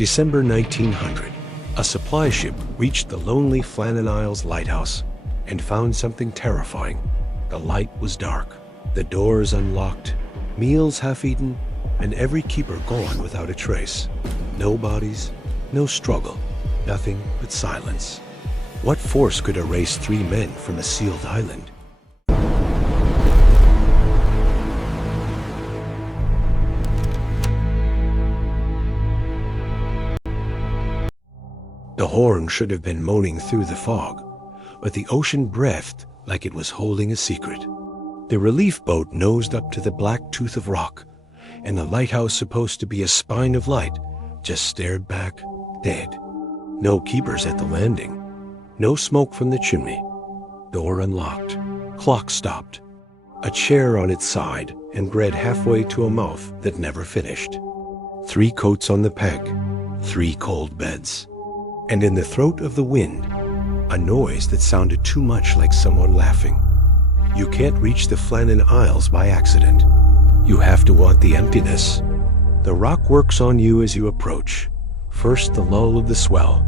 December 1900, a supply ship reached the lonely Flannan Isles Lighthouse and found something terrifying. The light was dark, the doors unlocked, meals half-eaten, and every keeper gone without a trace. No bodies, no struggle, nothing but silence. What force could erase 3 men from a sealed island? The horn should have been moaning through the fog, but the ocean breathed like it was holding a secret. The relief boat nosed up to the black tooth of rock, and the lighthouse, supposed to be a spine of light, just stared back, dead. No keepers at the landing. No smoke from the chimney. Door unlocked. Clock stopped. A chair on its side and bread halfway to a mouth that never finished. 3 coats on the peg. 3 cold beds. And in the throat of the wind, a noise that sounded too much like someone laughing. You can't reach the Flannan Isles by accident. You have to want the emptiness. The rock works on you as you approach. First the lull of the swell,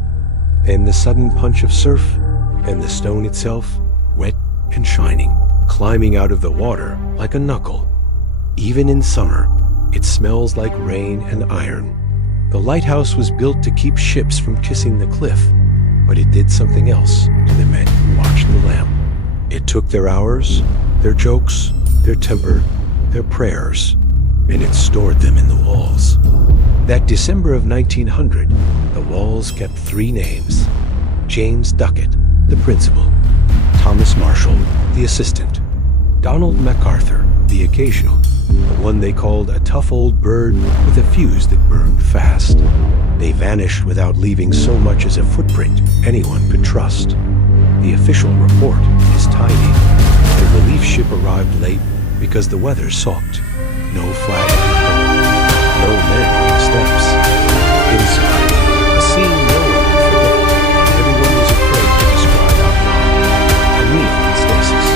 then the sudden punch of surf, and the stone itself, wet and shining, climbing out of the water like a knuckle. Even in summer, it smells like rain and iron. The lighthouse was built to keep ships from kissing the cliff, but it did something else to the men who watched the lamp. It took their hours, their jokes, their temper, their prayers, and it stored them in the walls. That December of 1900, the walls kept 3 names. James Duckett, the principal. Thomas Marshall, the assistant. Donald MacArthur, the occasional. The one they called a tough old bird with a fuse that burned fast. They vanished without leaving so much as a footprint anyone could trust. The official report is tiny. The relief ship arrived late because the weather sucked. No flag on the pole. No men on the steps. Inside, a scene no one could forget, and everyone was afraid to describe out loud. A meal in stasis.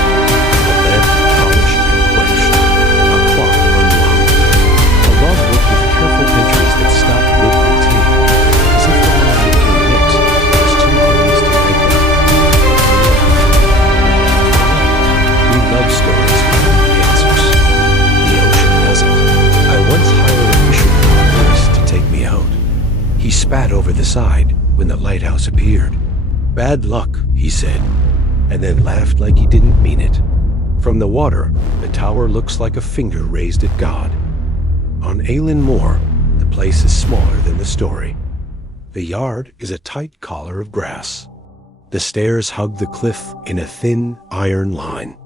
A lamp polished and quenched. A clock unwound. A logbook with careful entries that stopped mid-routine, as if the line that came next was too obvious to break down. We love stories with answers. The ocean doesn't. I once hired a fisherman on Earth to take me out. He spat over the side when the lighthouse appeared. "Bad luck," he said, and then laughed like he didn't mean it. From the water, the tower looks like a finger raised at God. On Aylin Moor, the place is smaller than the story. The yard is a tight collar of grass. The stairs hug the cliff in a thin iron line.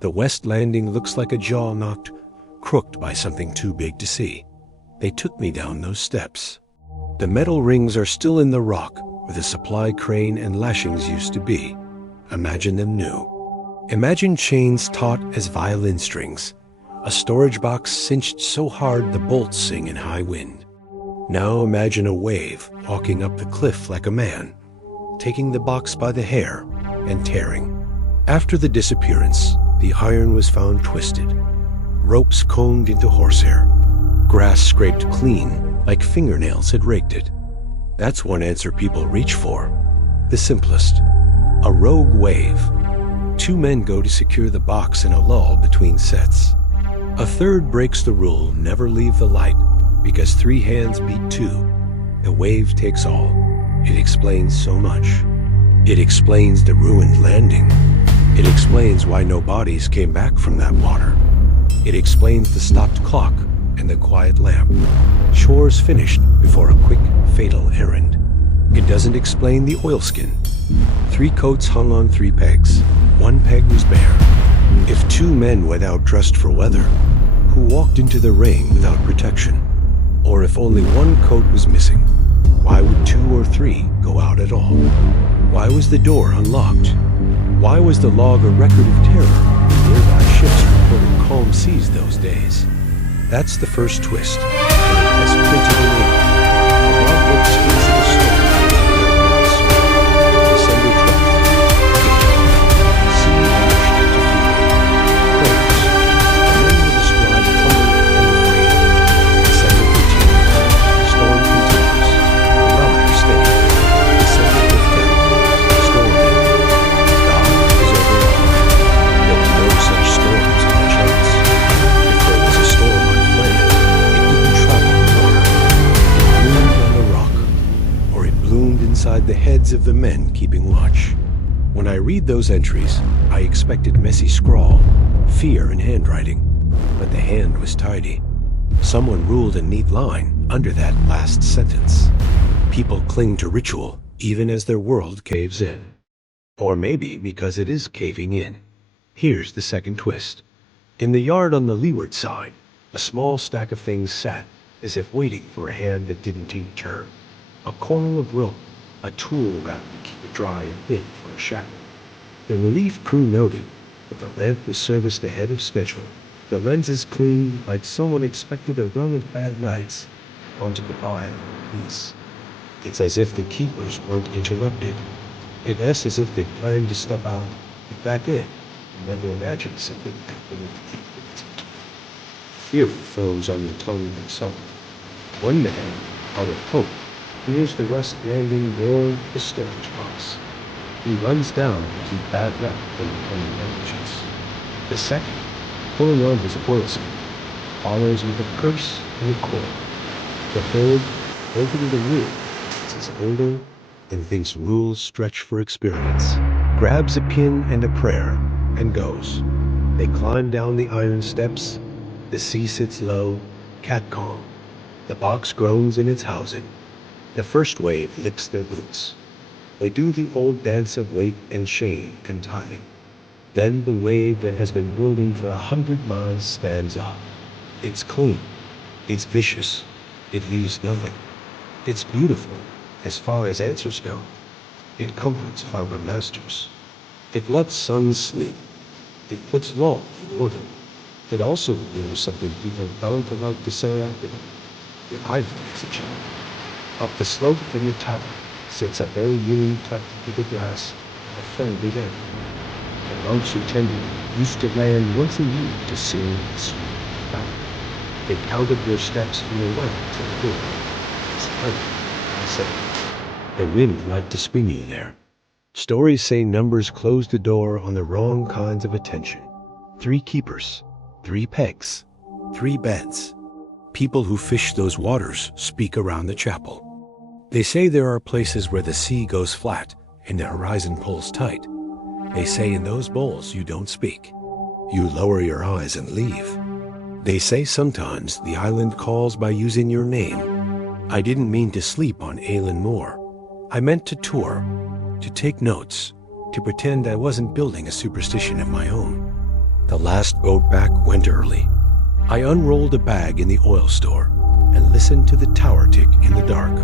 The west landing looks like a jaw knocked crooked by something too big to see. They took me down those steps. The metal rings are still in the rock where the supply crane and lashings used to be. Imagine them new. Imagine chains taut as violin strings, a storage box cinched so hard the bolts sing in high wind. Now imagine a wave walking up the cliff like a man, taking the box by the hair and tearing. After the disappearance, the iron was found twisted, ropes combed into horsehair, grass scraped clean like fingernails had raked it. That's one answer people reach for, the simplest. A rogue wave. 2 men go to secure the box in a lull between sets. A third breaks the rule, never leave the light, because 3 hands beat 2. The wave takes all. It explains so much. It explains the ruined landing. It explains why no bodies came back from that water. It explains the stopped clock and the quiet lamp. Chores finished before a quick, fatal errand. It doesn't explain the oilskin. 3 coats hung on 3 pegs. 1 peg was bare. If 2 men went out dressed for weather, who walked into the rain without protection? Or if only 1 coat was missing, why would 2 or 3 go out at all? Why was the door unlocked? Why was the log a record of terror when nearby ships reported calm seas those days? That's the first twist, and it has printed in ink. The logbook speaks of a story no one else saw. December 12th. Sea lashed into fury. Crows. The men were described tumbling in the rain. December 13th. Storm continues. beside the heads of the men keeping watch. When I read those entries, I expected messy scrawl, fear in handwriting, but the hand was tidy. Someone ruled a neat line under that last sentence. People cling to ritual even as their world caves in. Or maybe because it is caving in. Here's the second twist. In the yard on the leeward side, a small stack of things sat, as if waiting for a hand that didn't even turn. A coil of rope, a tool wrapped to keep it dry and thin for a shadow. The relief crew noted that the lamp was serviced ahead of schedule. The lenses clean, like someone expected a run of bad nights onto the pile of peace. It's as if the keepers weren't interrupted. It's as if they planned to step out, get back in, and never imagined something happening. Fear froze on the tongue of someone. One man, out of hope, hears the rust landing roar the storage box. He runs down to keep bad luck from becoming negligence. The second, pulling on his oilskin, follows with a curse and a cord. The third, opening the room, is older and thinks rules stretch for experience, grabs a pin and a prayer, and goes. They climb down the iron steps. The sea sits low, cat-calm. The box groans in its housing. The first wave licks their boots. They do the old dance of weight and shame and timing. Then the wave that has been building for 100 miles stands up. It's clean. It's vicious. It leaves nothing. It's beautiful, as far as answers go. It comforts harbor masters. It lets suns sleep. It puts law in order. It also reveals something people don't about to say after them. It highlights each other. Up the slope in the tower sits a very human tucked into the grass, a friendly man. The monks who tended used to land once a year to sing the sweet valley. They counted their steps from the well to the door. It's funny, I said. The wind liked to spin you there. Stories say numbers close the door on the wrong kinds of attention. 3 keepers, 3 pegs, 3 beds. People who fish those waters speak around the chapel. They say there are places where the sea goes flat and the horizon pulls tight. They say in those bowls you don't speak. You lower your eyes and leave. They say sometimes the island calls by using your name. I didn't mean to sleep on Aylin Moor. I meant to tour, to take notes, to pretend I wasn't building a superstition of my own. The last boat back went early. I unrolled a bag in the oil store and listened to the tower tick in the dark.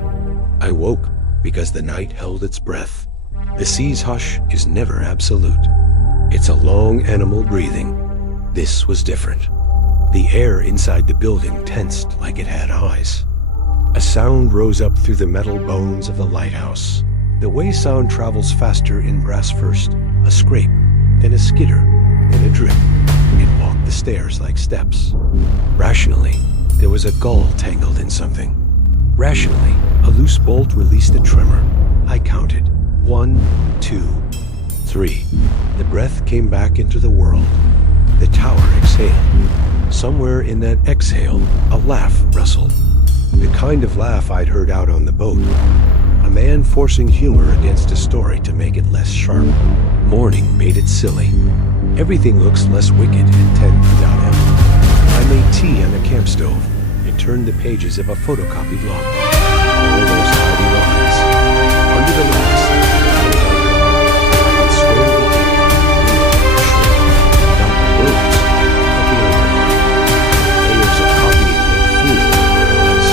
I woke because the night held its breath. The sea's hush is never absolute. It's a long animal breathing. This was different. The air inside the building tensed like it had eyes. A sound rose up through the metal bones of the lighthouse. The way sound travels faster in brass first, a scrape, then a skitter, then a drip. It walked the stairs like steps. Rationally, there was a gull tangled in something. Rationally, a loose bolt released a tremor. I counted. 1, 2, 3. The breath came back into the world. The tower exhaled. Somewhere in that exhale, a laugh rustled. The kind of laugh I'd heard out on the boat. A man forcing humor against a story to make it less sharp. Morning made it silly. Everything looks less wicked and 10 without him. I made tea on a camp stove and turned the pages of a photocopied logbook. All those tidy lines. Under the last, I could swear the ink not the words, copy on the line. Layers of copying make fools of their eyes.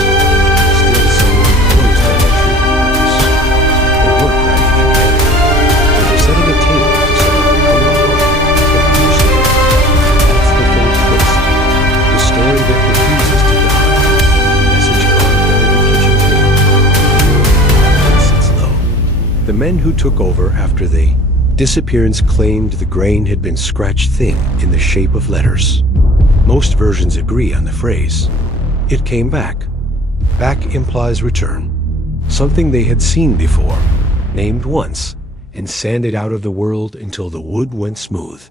Still someone closed that entry with They weren't writing it down. They were setting a table for someone to come along and finish it. That's the third twist. The story that refuses to die. The message carved under the kitchen table. Sits low. The men who took over after the disappearance claimed the grain had been scratched thin in the shape of letters. Most versions agree on the phrase. It came back. Back implies return. Something they had seen before, named once, and sanded out of the world until the wood went smooth.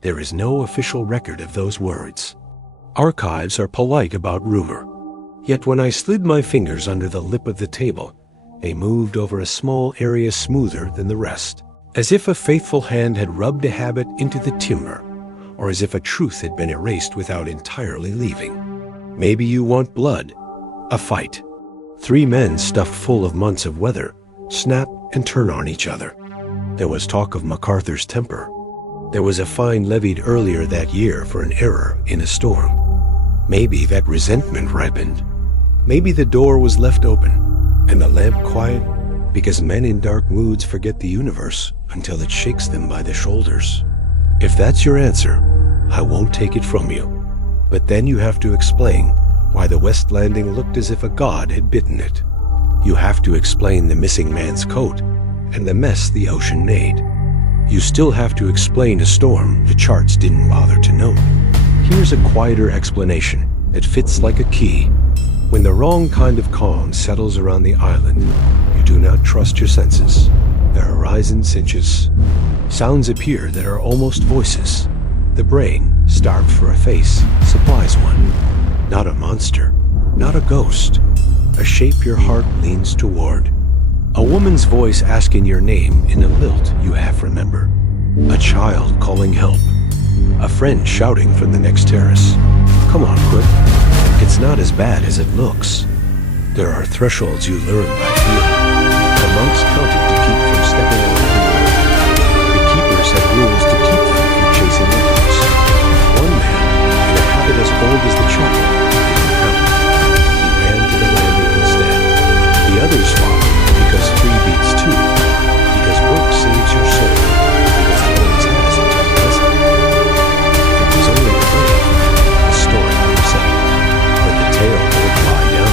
There is no official record of those words. Archives are polite about rumor. Yet when I slid my fingers under the lip of the table They moved over a small area smoother than the rest, as if a faithful hand had rubbed a habit into the timber, or as if a truth had been erased without entirely leaving. Maybe you want blood, a fight. 3 men stuffed full of months of weather snap and turn on each other. There was talk of MacArthur's temper. There was a fine levied earlier that year for an error in a storm. Maybe that resentment ripened. Maybe the door was left open and the lamp quiet because men in dark moods forget the universe until it shakes them by the shoulders. If that's your answer, I won't take it from you. But then you have to explain why the West Landing looked as if a god had bitten it. You have to explain the missing man's coat and the mess the ocean made. You still have to explain a storm the charts didn't bother to note. Here's a quieter explanation that fits like a key. When the wrong kind of calm settles around the island, you do not trust your senses. The horizon cinches. Sounds appear that are almost voices. The brain, starved for a face, supplies one. Not a monster, not a ghost. A shape your heart leans toward. A woman's voice asking your name in a lilt you half remember. A child calling help. A friend shouting from the next terrace. Come on, quick. It's not as bad as it looks. There are thresholds you learn by feel. The monks counted to keep from stepping on the road. The keepers had rules to keep them from chasing echoes. One man, in a habit as old as the chapel, didn't count. He ran to the landing instead. The others followed because 3 beats 2. Because work saves your soul. Because it always has until it doesn't. If it was only the way, the story would have settled. But the tale won't lie down.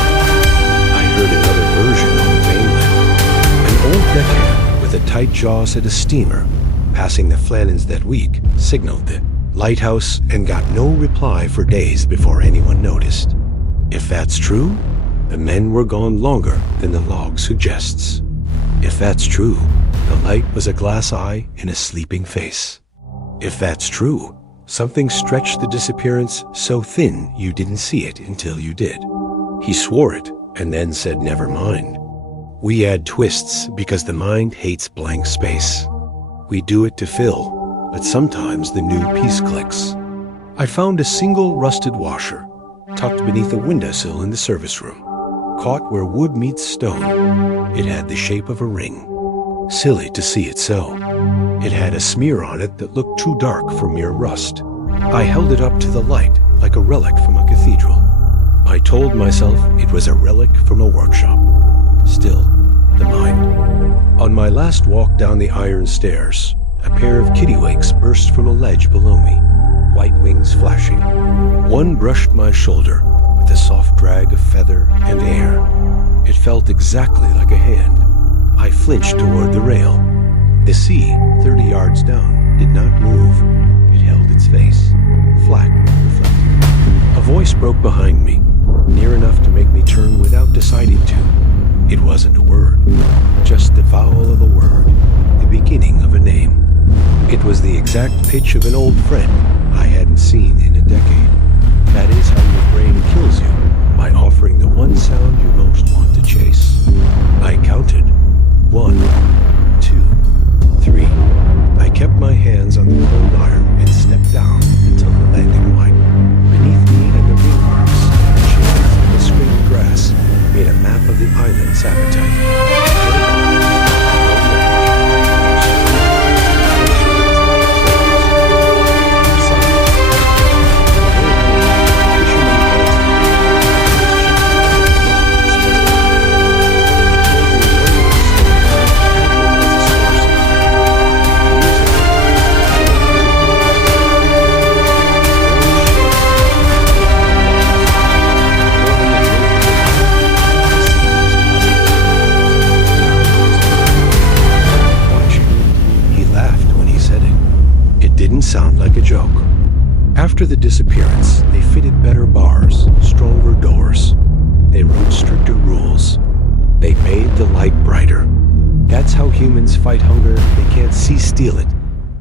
I heard another version on the mainland. An old deckhand with a tight jaw said a steamer, passing the Flannans that week, signaled the lighthouse and got no reply for days before anyone noticed. If that's true, the men were gone longer than the log suggests. If that's true, the light was a glass eye in a sleeping face. If that's true, something stretched the disappearance so thin you didn't see it until you did. He swore it and then said never mind. We add twists because the mind hates blank space. We do it to fill, but sometimes the new piece clicks. I found a single rusted washer, tucked beneath a windowsill in the service room. Caught where wood meets stone. It had the shape of a ring. Silly to see it so. It had a smear on it that looked too dark for mere rust. I held it up to the light like a relic from a cathedral. I told myself it was a relic from a workshop. Still, the mind. On my last walk down the iron stairs, a pair of kittiwakes burst from a ledge below me, white wings flashing. One brushed my shoulder with a soft drag of feather and air. It felt exactly like a hand. I flinched toward the rail. The sea, 30 yards down, did not move. It held its face, flat, reflecting. A voice broke behind me, near enough to make me turn without deciding to. It wasn't a word, just the vowel of a word, the beginning of a name. It was the exact pitch of an old friend I hadn't seen in a decade. That is how your brain kills you, by offering the one sound you most want to chase. I counted. 1, 2, 3. I kept my hands on the cold iron and stepped down until the landing widened. Beneath me and the ring marks, the shades and the screened grass made a map of the island's appetite. Sound like a joke. After the disappearance, they fitted better bars, stronger doors. They wrote stricter rules. They made the light brighter. That's how humans fight hunger. They can't steal it.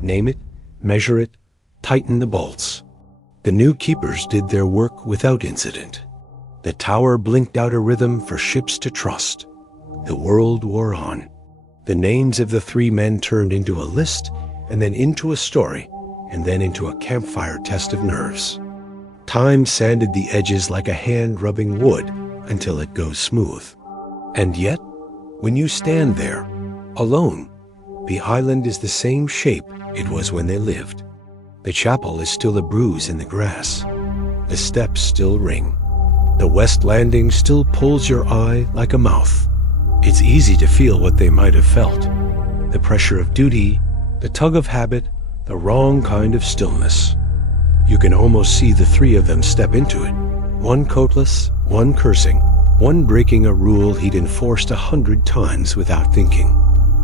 Name it, measure it, tighten the bolts. The new keepers did their work without incident. The tower blinked out a rhythm for ships to trust. The world wore on. The names of the three men turned into a list, and then into a story, and then into a campfire test of nerves. Time sanded the edges like a hand rubbing wood until it goes smooth. And yet, when you stand there, alone, the island is the same shape it was when they lived. The chapel is still a bruise in the grass. The steps still ring. The west landing still pulls your eye like a mouth. It's easy to feel what they might have felt. The pressure of duty, the tug of habit, the wrong kind of stillness. You can almost see the three of them step into it. One coatless, one cursing, one breaking a rule he'd enforced 100 times without thinking.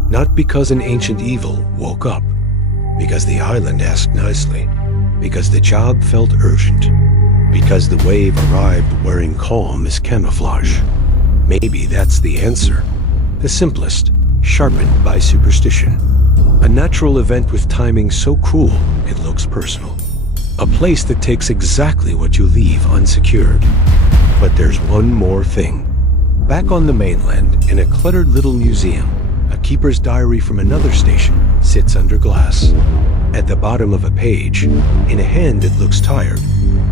Not because an ancient evil woke up, because the island asked nicely, because the job felt urgent, because the wave arrived wearing calm as camouflage. Maybe that's the answer. The simplest, sharpened by superstition. A natural event with timing so cruel it looks personal. A place that takes exactly what you leave unsecured. But there's one more thing. Back on the mainland, in a cluttered little museum, a keeper's diary from another station sits under glass. At the bottom of a page, in a hand that looks tired,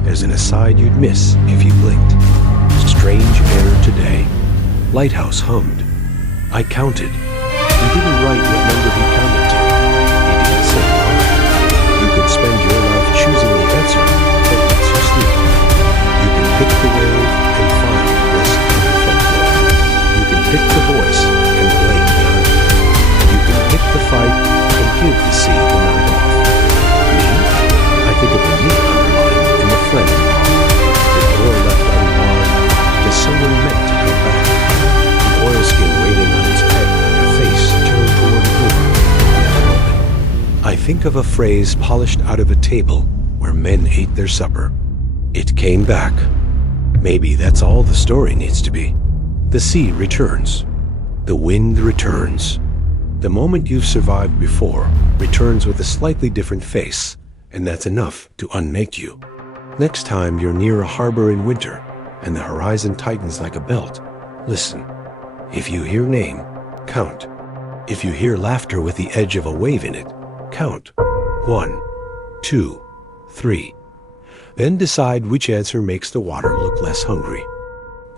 there's an aside you'd miss if you blinked. Strange air today. Lighthouse hummed. I counted. He didn't write what number he counted to. He didn't say why. You could spend your life choosing the answer that lets you sleep. You can pick the wave and find rest in the folklore. You can pick the voice and blame the island. You can pick the fight and give the sea the night off. Me? I think of the neat underline in the Flannan Isles. The door left unbarred because someone meant to come back. The oilskin waiting on its peg like a face turned toward a door, never open. I think of a phrase polished out of a table where men ate their supper. It came back. Maybe that's all the story needs to be. The sea returns. The wind returns. The moment you've survived before returns with a slightly different face, and that's enough to unmake you. Next time you're near a harbor in winter and the horizon tightens like a belt, listen. If you hear name, count. If you hear laughter with the edge of a wave in it, count. 1, 2, 3. Then decide which answer makes the water look less hungry.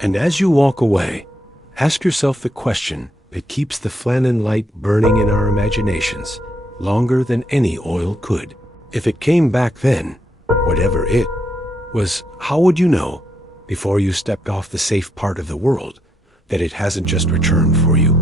And as you walk away, ask yourself the question that keeps the Flannan light burning in our imaginations longer than any oil could. If it came back then, whatever it was, how would you know, before you stepped off the safe part of the world, that it hasn't just returned for you?